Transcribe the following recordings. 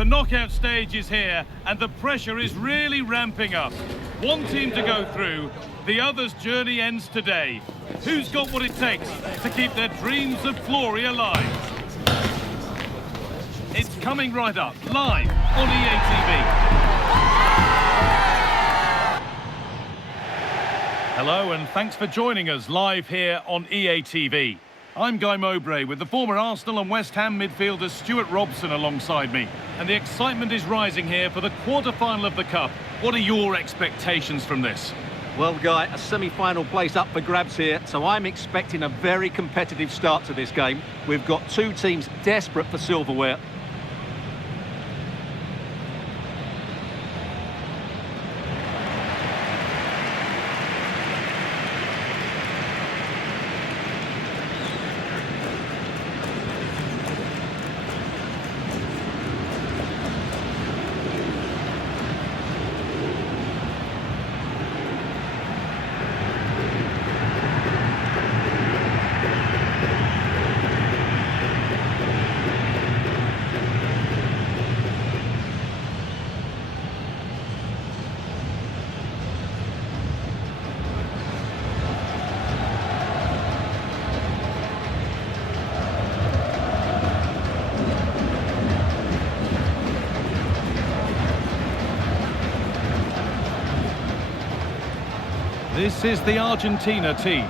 The knockout stage is here, and the pressure is really ramping up. One team to go through, the other's journey ends today. Who's got what it takes to keep their dreams of glory alive? It's coming right up, live on EA TV. Hello, and thanks for joining us live here on EA TV. I'm Guy Mowbray with the former Arsenal and West Ham midfielder Stuart Robson alongside me. And the excitement is rising here for the quarter-final of the Cup. What are your expectations from this? Well, Guy, a semi-final place up for grabs here, so I'm expecting a very competitive start to this game. We've got two teams desperate for silverware. This is the Argentina team.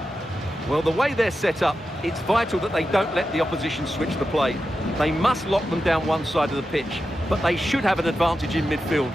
Well, the way they're set up, it's vital that they don't let the opposition switch the play. They must lock them down one side of the pitch, but they should have an advantage in midfield.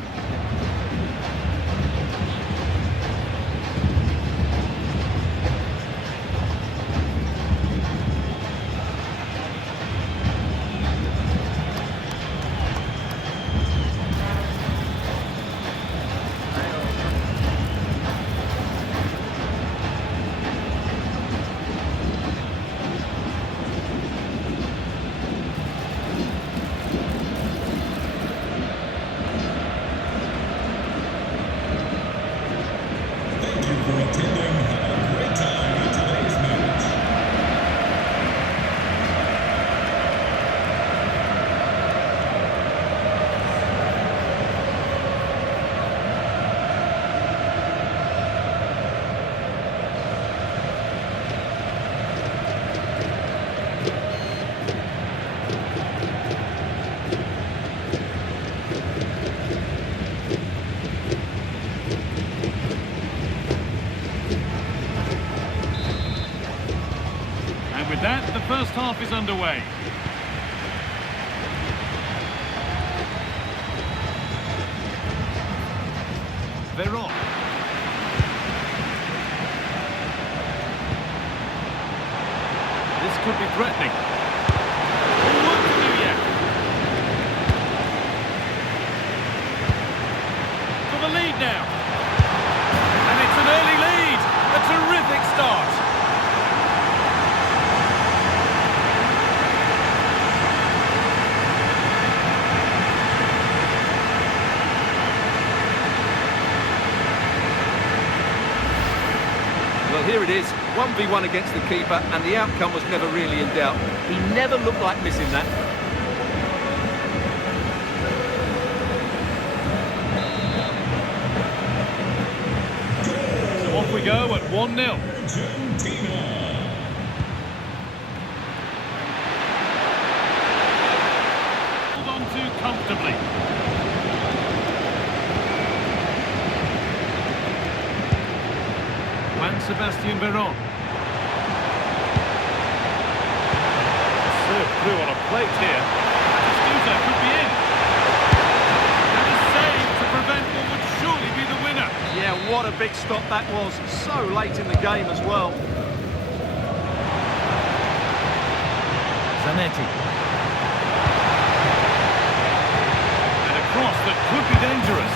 With that, the first half is underway. Veron. This could be threatening. What to do yet? For the lead now. And it's an early lead. A terrific start. Well, here it is, 1v1 against the keeper, and the outcome was never really in doubt. He never looked like missing that. So off we go at 1-0. Hold on to comfortably. Sebastian Veron. Served through on a plate here. Skoczek could be in. And a save to prevent what would surely be the winner. Yeah, what a big stop that was. So late in the game as well. Zanetti. And a cross that could be dangerous.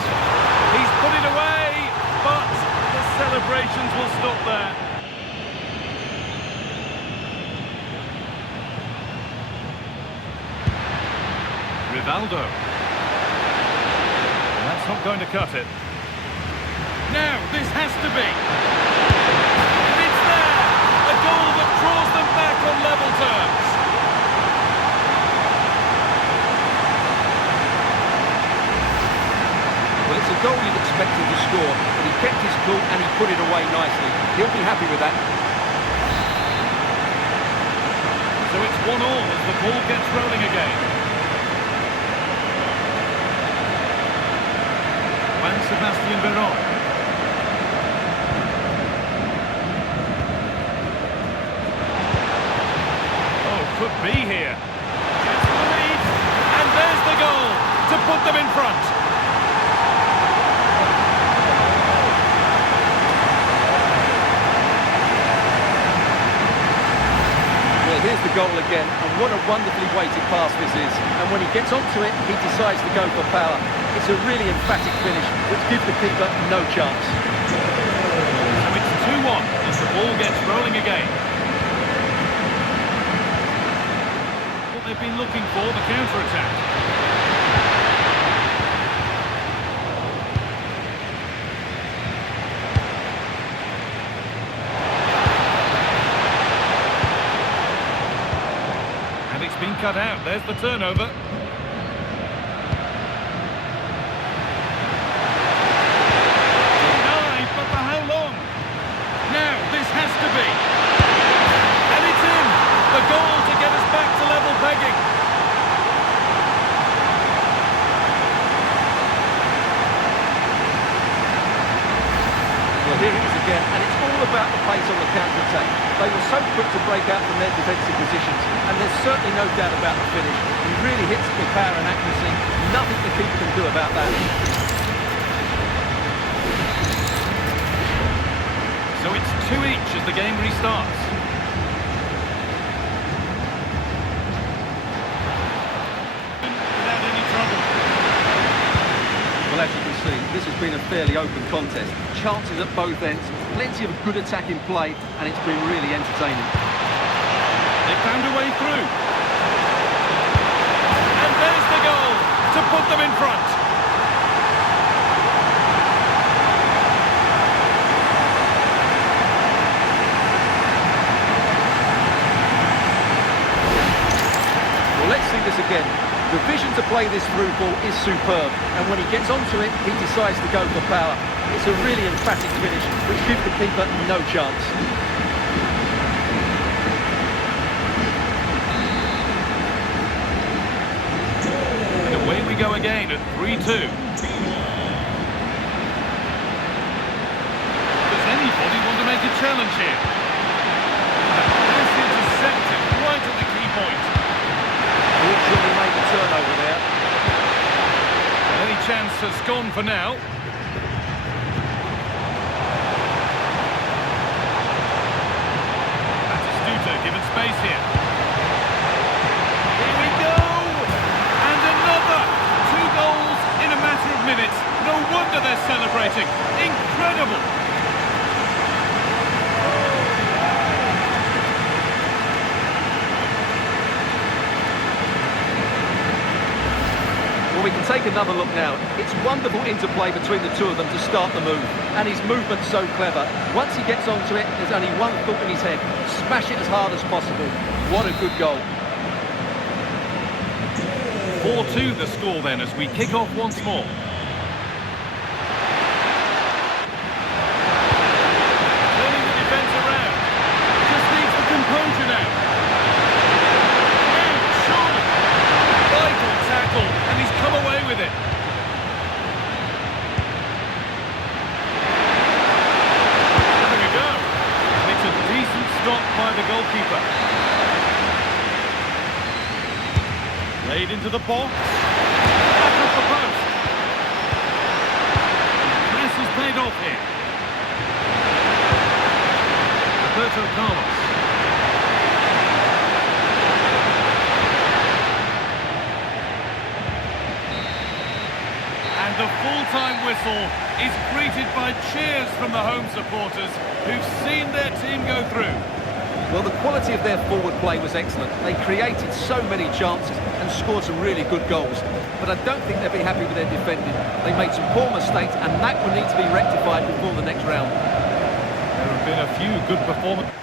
He's put it away, but celebrations will stop there. Rivaldo. And that's not going to cut it. Now, this has to be. And it's there! A goal that draws them back on level terms. Well, it's a goal you'd expect him to score, but he kept his cool and he put it away nicely. He'll be happy with that. So it's 1-1 as the ball gets rolling again. Juan Sebastian Veron. Oh, could be here. Gets the lead, and there's the goal to put them in front. Well, here's the goal again, and what a wonderfully weighted pass this is. And when he gets onto it, he decides to go for power. It's a really emphatic finish, which gives the keeper no chance. So it's 2-1 as the ball gets rolling again. What they've been looking for, the counter-attack. And it's been cut out. There's the turnover. Here it is again, and it's all about the pace on the counter-attack. They were so quick to break out from their defensive positions, and there's certainly no doubt about the finish. He really hits it with power and accuracy. Nothing the keeper can do about that. So it's 2 each as the game restarts. Without any trouble. Well, as you can see, this has been a fairly open contest. Chances at both ends, plenty of good attacking play, and it's been really entertaining. They found a way through. And there's the goal to put them in front. Well, let's see this again. The vision to play this through ball is superb, and when he gets onto it, he decides to go for power. It's a really emphatic finish, which gives the keeper no chance. And away we go again at 3-2. Does anybody want to make a challenge here? That's intercepted right at the key point. Fortunately made the turnover there. Well, any chance has gone for now. Given space here. Here we go! And another! 2 goals in a matter of minutes. No wonder they're celebrating. Incredible! Well, we can take another look now. It's wonderful interplay between the two of them to start the move. And his movement's so clever. Once he gets onto it, there's only one thought in his head. Smash it as hard as possible. What a good goal. 4-2 the score then as we kick off once more. Turning the defence around. Just needs the composure now. Surely. Vital tackle, and he's come away with it. Having a go. And it's a decent stop by the goalkeeper. Laid into the box. Back off the post. Press has paid off here. Roberto Carlos. And the full-time whistle is greeted by cheers from the home supporters who've seen their team go through. Well, the quality of their forward play was excellent. They created so many chances and scored some really good goals. But I don't think they'll be happy with their defending. They made some poor mistakes, and that will need to be rectified before the next round. There have been a few good performances.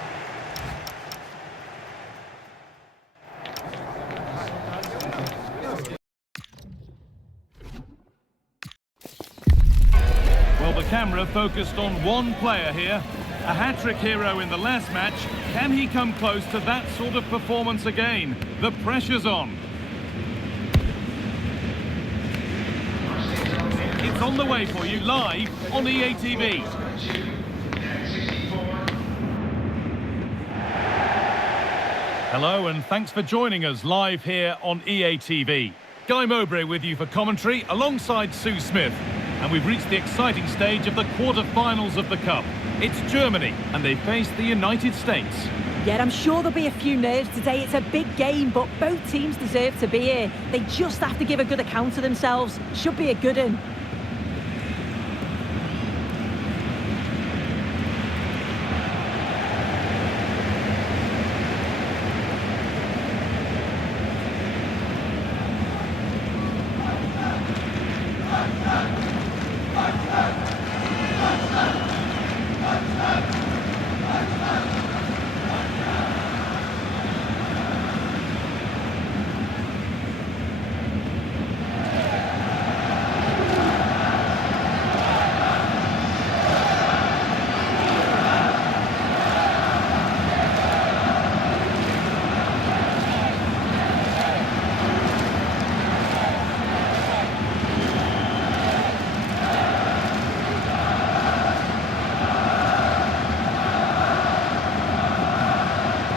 the camera focused on one player here. A hat-trick hero in the last match. Can he come close to that sort of performance again? The pressure's on. It's on the way for you live on EA TV. Hello and thanks for joining us live here on EA TV. Guy Mowbray with you for commentary alongside Sue Smith. And we've reached the exciting stage of the quarter-finals of the Cup. It's Germany and they face the United States. Yeah, I'm sure there'll be a few nerves today. It's a big game, but both teams deserve to be here. They just have to give a good account of themselves. Should be a good one.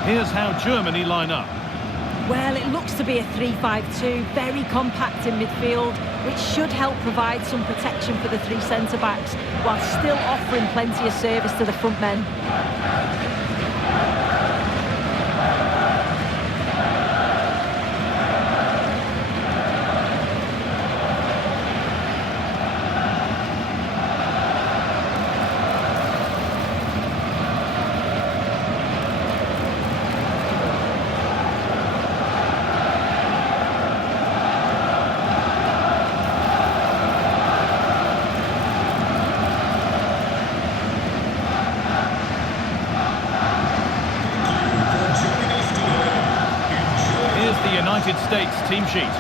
Here's how Germany line up. Well, it looks to be a 3-5-2, very compact in midfield, which should help provide some protection for the three centre-backs, while still offering plenty of service to the front men. United States team sheet.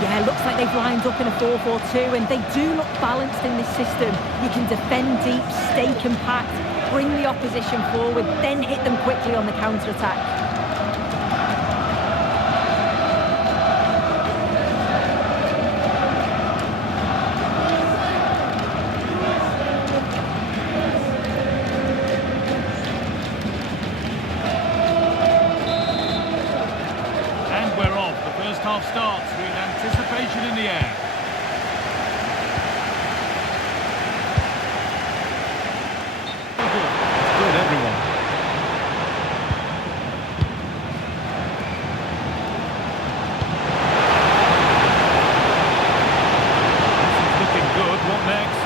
Yeah, looks like they've lined up in a 4-4-2 and they do look balanced in this system. You can defend deep, stay compact, bring the opposition forward, then hit them quickly on the counter-attack. Half starts with anticipation in the air. Good, everyone. This is looking good. What next?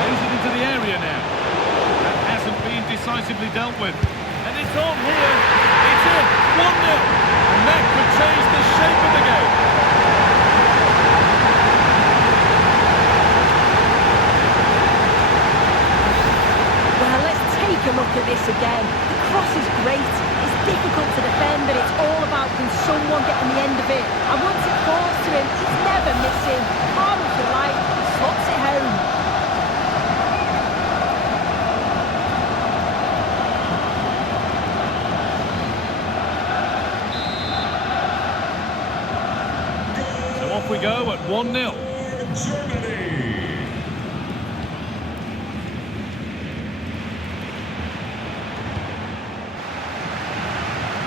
Plays it into the area now. That hasn't been decisively dealt with. And it's on here. It's in. 1-0. And that could change the shape of the game. Well, let's take a look at this again. The cross is great. It's difficult to defend, but it's all about can someone get on the end of it. And once it falls to him, he's never missing. Calm if you like, he slots it home. Off we go at 1-0. Germany.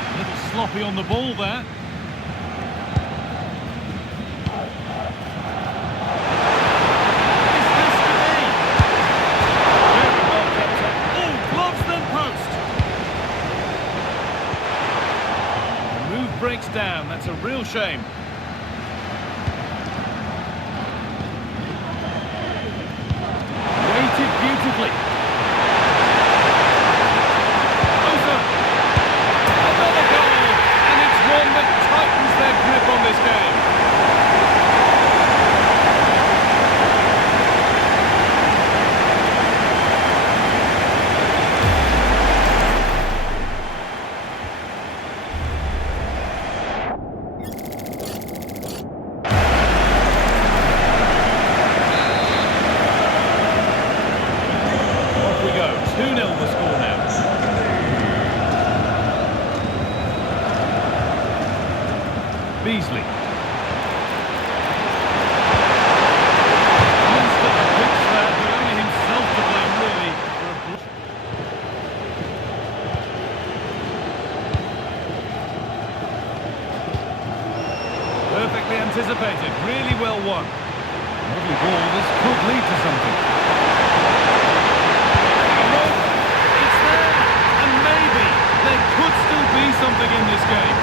A little sloppy on the ball there. Is this to be? Very well kept up. Oh, gloves then post. The move breaks down. That's a real shame. Beautifully. Over. Another goal. And it's one that tightens their grip on this game. 2-0 the score now. Beasley. Most of the pitch there, but only himself to blame, really. Perfectly anticipated, really well won. Lovely ball, this could lead to something. It's there, and maybe there could still be something in this game.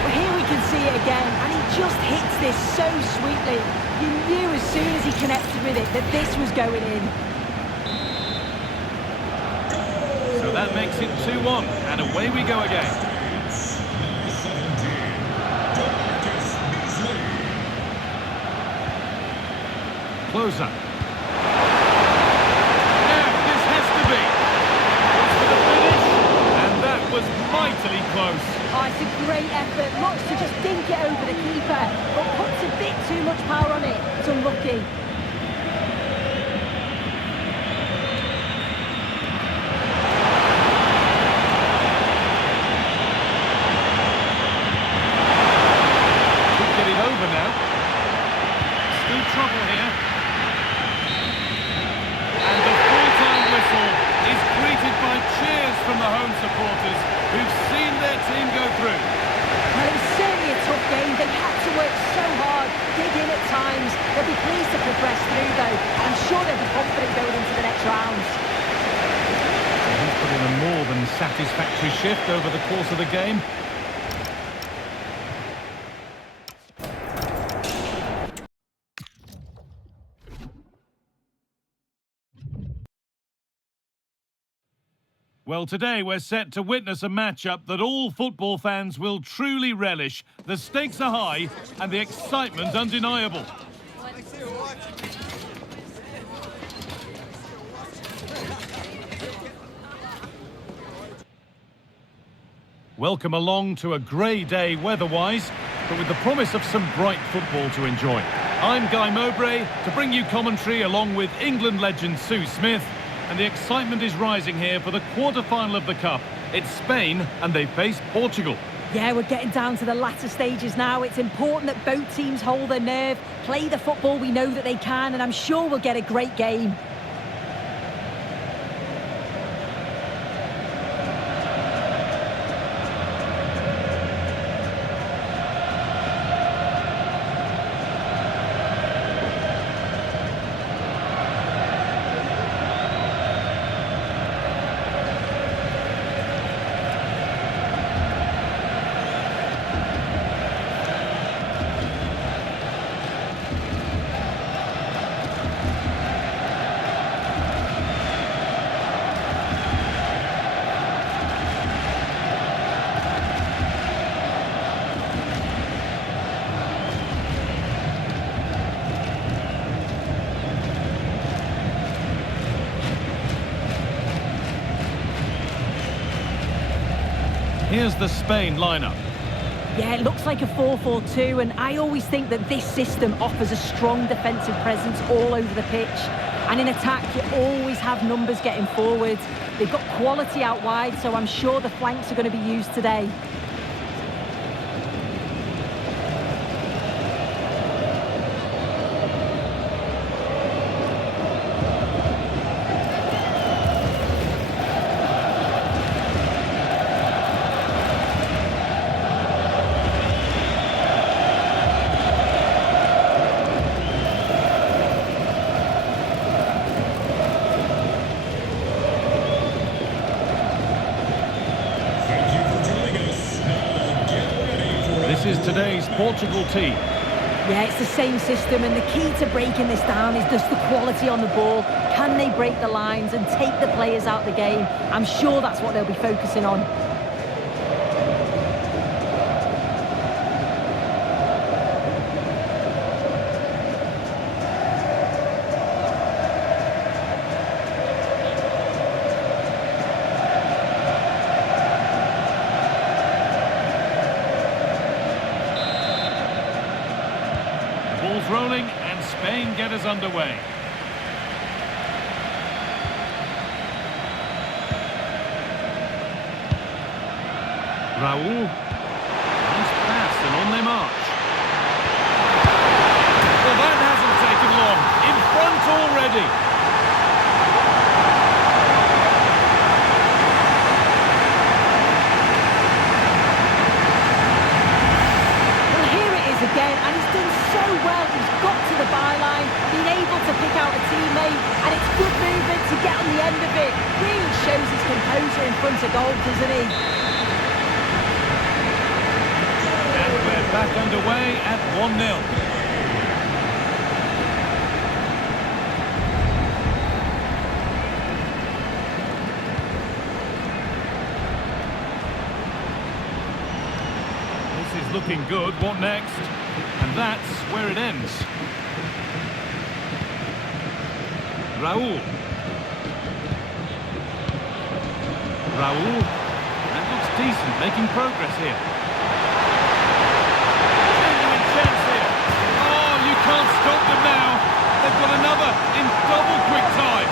Well, here we can see it again, and he just hits this so sweetly. You knew as soon as he connected with it that this was going in. So that makes it 2-1, and away we go again. Closer. Now, this has to be. It's for the finish, and that was mightily close. Oh, it's a great effort. Looks to just dink it over the keeper, but puts a bit too much power on it. It's unlucky. Over now. Still trouble here. And the full-time whistle is greeted by cheers from the home supporters who've seen their team go through. Well, it was certainly a tough game. They had to work so hard, dig in at times. They'll be pleased to progress through, though. I'm sure they'll be confident going into the next rounds. He's put in a more than satisfactory shift over the course of the game. Well, today we're set to witness a matchup that all football fans will truly relish. The stakes are high and the excitement undeniable. Welcome along to a grey day weather-wise, but with the promise of some bright football to enjoy. I'm Guy Mowbray to bring you commentary along with England legend Sue Smith. And the excitement is rising here for the quarter-final of the Cup. It's Spain, and they face Portugal. Yeah, we're getting down to the latter stages now. It's important that both teams hold their nerve, play the football we know that they can, and I'm sure we'll get a great game. Here's the Spain lineup. Yeah, it looks like a 4-4-2, and I always think that this system offers a strong defensive presence all over the pitch. And in attack, you always have numbers getting forwards. They've got quality out wide, so I'm sure the flanks are going to be used today. This is today's Portugal team. Yeah, it's the same system, and the key to breaking this down is just the quality on the ball. Can they break the lines and take the players out the game? I'm sure that's what they'll be focusing on. rolling and Spain get us underway. Raúl. Nice pass and on their march. Well, that hasn't taken long. In front already. Well, here it is again, and he's done so well. He's got to the byline, been able to pick out a teammate, and it's good movement to get on the end of it. Really shows his composure in front of goal, doesn't he? We're back underway at 1-0. This is looking good. What next? And that's where it ends. Raúl. Raúl. That looks decent, making progress here. Can't stop them now. They've got another in double quick time.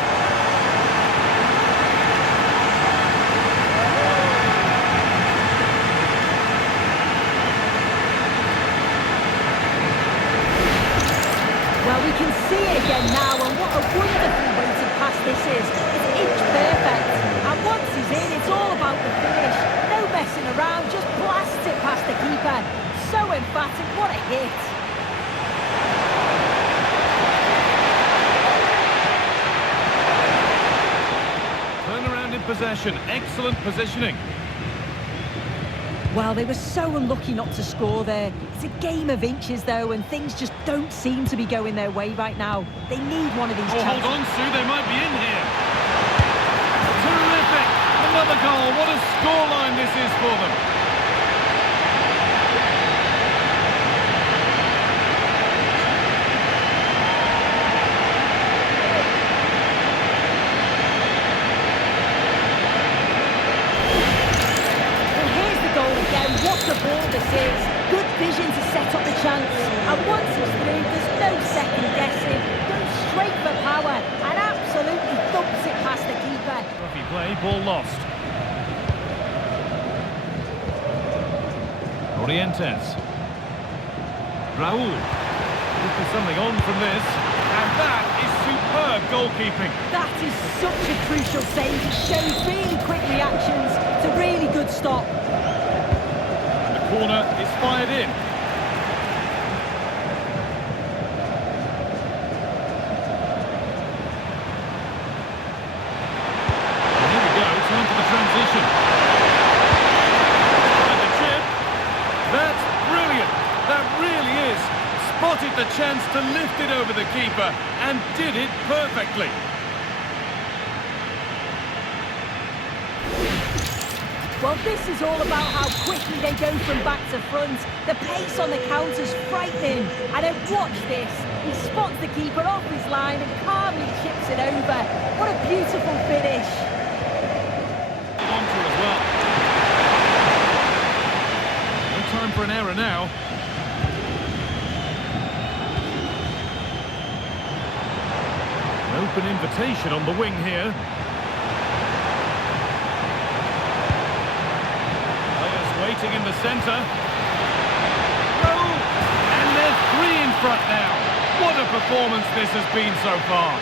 Well, we can see it again now, and what a wonderful way to pass this is. It's inch perfect. And once he's in, it's all about the finish. No messing around, just blasts it past the keeper. So emphatic, what a hit. Possession, excellent positioning. Well, they were so unlucky not to score there. It's a game of inches, though, and things just don't seem to be going their way right now. They need one of these chances. Hold on, Sue, they might be in here. Terrific! Another goal. What a scoreline this is for them. What a ball this is. Good vision to set up the chance. And once he's through, there's no second guessing. Goes straight for power and absolutely thumps it past the keeper. Roughy play, ball lost. Orientes. Raúl. Looking something on from this. And that is superb goalkeeping. That is such a crucial save. It shows really quick reactions. It's a really good stop. Corner is fired in. And here we go, time for the transition. And the chip. That's brilliant. That really is. Spotted the chance to lift it over the keeper and did it perfectly. Well, this is all about how quickly they go from back to front. The pace on the counter's frightening. And then watch this. He spots the keeper off his line and calmly chips it over. What a beautiful finish. On to as well. No time for an error now. An open invitation on the wing here. Waiting in the centre. Oh, and they're three in front now. What a performance this has been so far.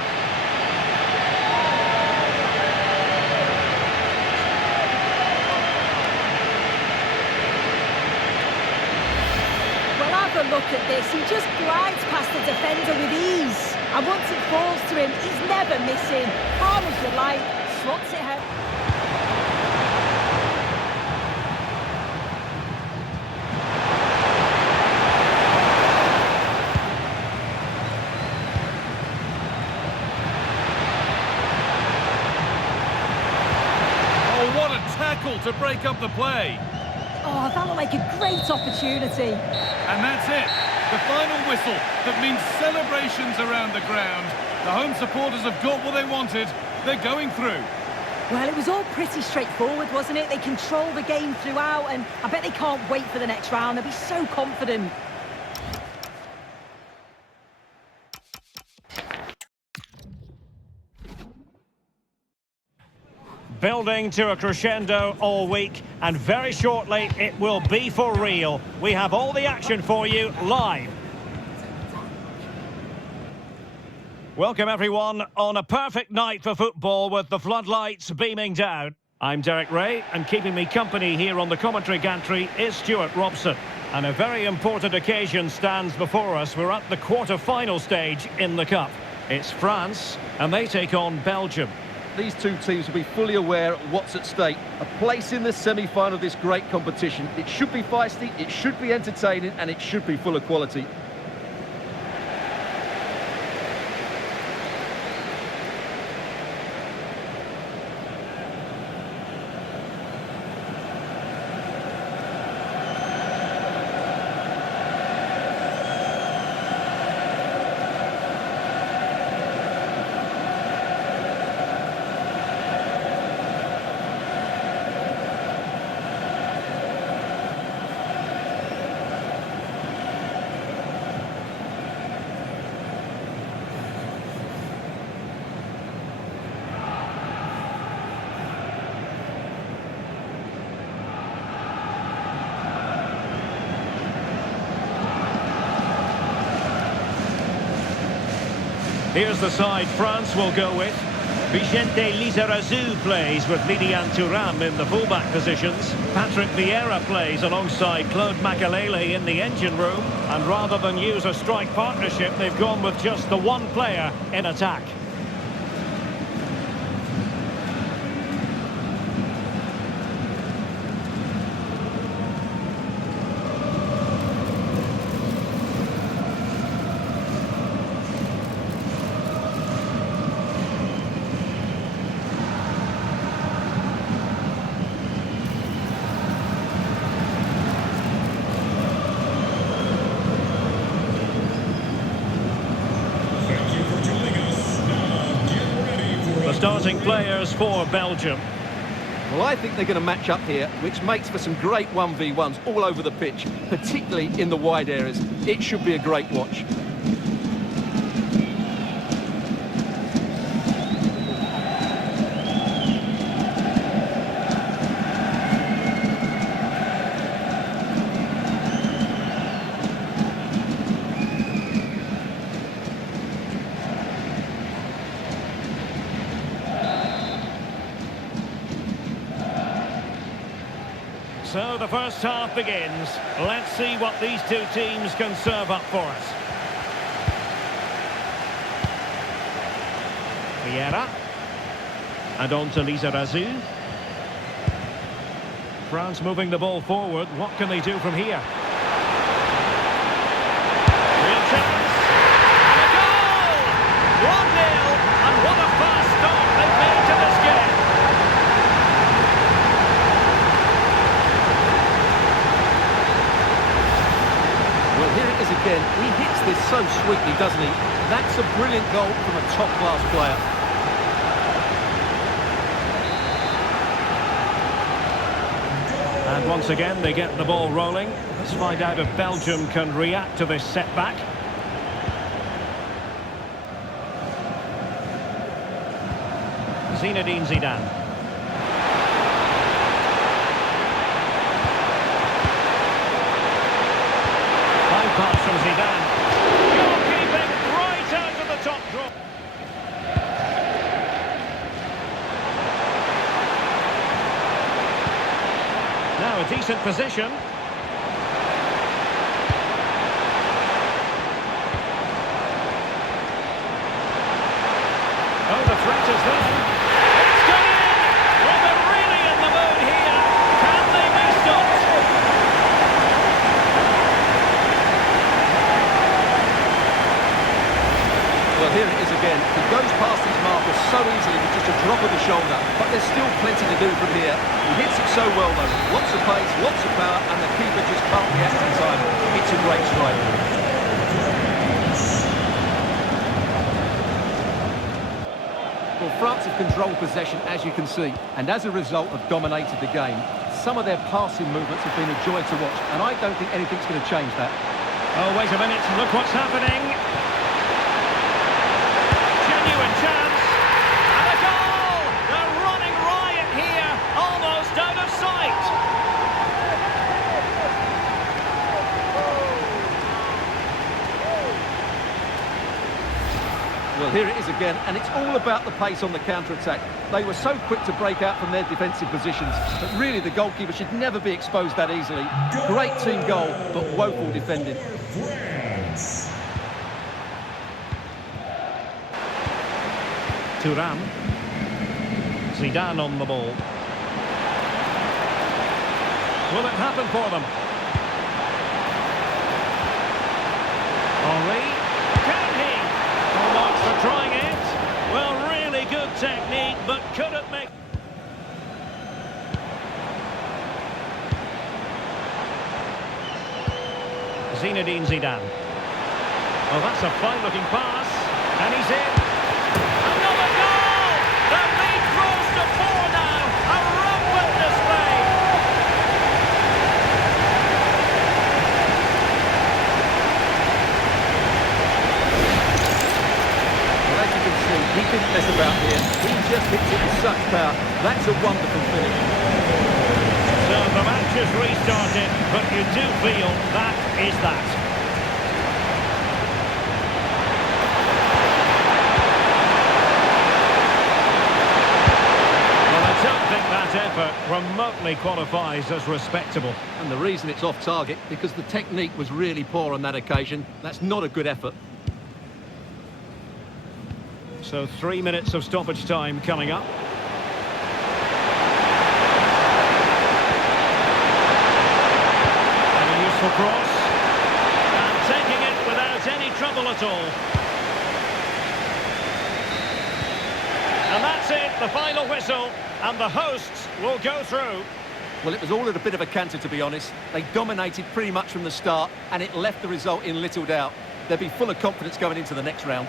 Well, have a look at this. He just glides past the defender with ease. And once it falls to him, he's never missing. Calm as you like, slots it home. What a tackle to break up the play. Oh, that looked like a great opportunity. And that's it. The final whistle that means celebrations around the ground. The home supporters have got what they wanted. They're going through. Well, it was all pretty straightforward, wasn't it? They controlled the game throughout, and I bet they can't wait for the next round. They'll be so confident. building to a crescendo all week, and very shortly it will be for real. We have all the action for you live. Welcome everyone on a perfect night for football with the floodlights beaming down. I'm Derek Ray, and keeping me company here on the commentary gantry is Stuart Robson. And a very important occasion stands before us. We're at the quarter-final stage in the Cup. It's France, and they take on Belgium. These two teams will be fully aware of what's at stake. A place in the semi-final of this great competition. It should be feisty, it should be entertaining, and it should be full of quality. Here's the side France will go with. Vicente Lizarazu plays with Lilian Thuram in the fullback positions. Patrick Vieira plays alongside Claude Makelele in the engine room. And rather than use a strike partnership, they've gone with just the one player in attack. Starting players for Belgium. Well, I think they're going to match up here, which makes for some great 1v1s all over the pitch, particularly in the wide areas. It should be a great watch. So the first half begins. Let's see what these two teams can serve up for us. Vieira. And on to Lizarazu. France moving the ball forward. What can they do from here? Real chance. And a goal! 1-0. And what a fast start they've made to this game. Well, here it is again. He hits this so sweetly, doesn't he? That's a brilliant goal from a top-class player. And once again, they get the ball rolling. Let's find out if Belgium can react to this setback. Zinedine Zidane. Pass from Zidane. Goalkeeping right out of the top draw. Now a decent position. Oh, the threat is there. It's gone in! Well, they're really in the mood here. Can they be stopped? Well, here it is again. He goes past his markers so easily with just a drop of the shoulder, but there's still plenty to do from here. He hits it so well, though. Lots of pace, lots of power, and the keeper just can't react in time. It's a great strike. Well, France have controlled possession, as you can see, and as a result have dominated the game. Some of their passing movements have been a joy to watch, and I don't think anything's going to change that. Oh, wait a minute. Look what's happening. Genuine chance. And a goal! They're running riot here. Well, here it is again, and it's all about the pace on the counter-attack. They were so quick to break out from their defensive positions, but really the goalkeeper should never be exposed that easily. Great team goal, but woeful defending. France. Thuram. Zidane on the ball. Will it happen for them? Henri. Can he? Full marks for trying it. Well, really good technique, but couldn't make... Zinedine Zidane. Oh, that's a fine-looking pass. And he's in. Another goal! The lead grows to 4 now. A rampant display. Well, as you can see, he didn't mess about here. He just hits it with such power. That's a wonderful finish. So the match has restarted, but you do feel that is that. I don't think that effort remotely qualifies as respectable. And the reason it's off target, because the technique was really poor on that occasion. That's not a good effort. So 3 minutes of stoppage time coming up. And a useful cross. And taking it without any trouble at all. And that's it, the final whistle. And the hosts will go through. Well, it was all at a bit of a canter, to be honest. They dominated pretty much from the start, and it left the result in little doubt. They'll be full of confidence going into the next round.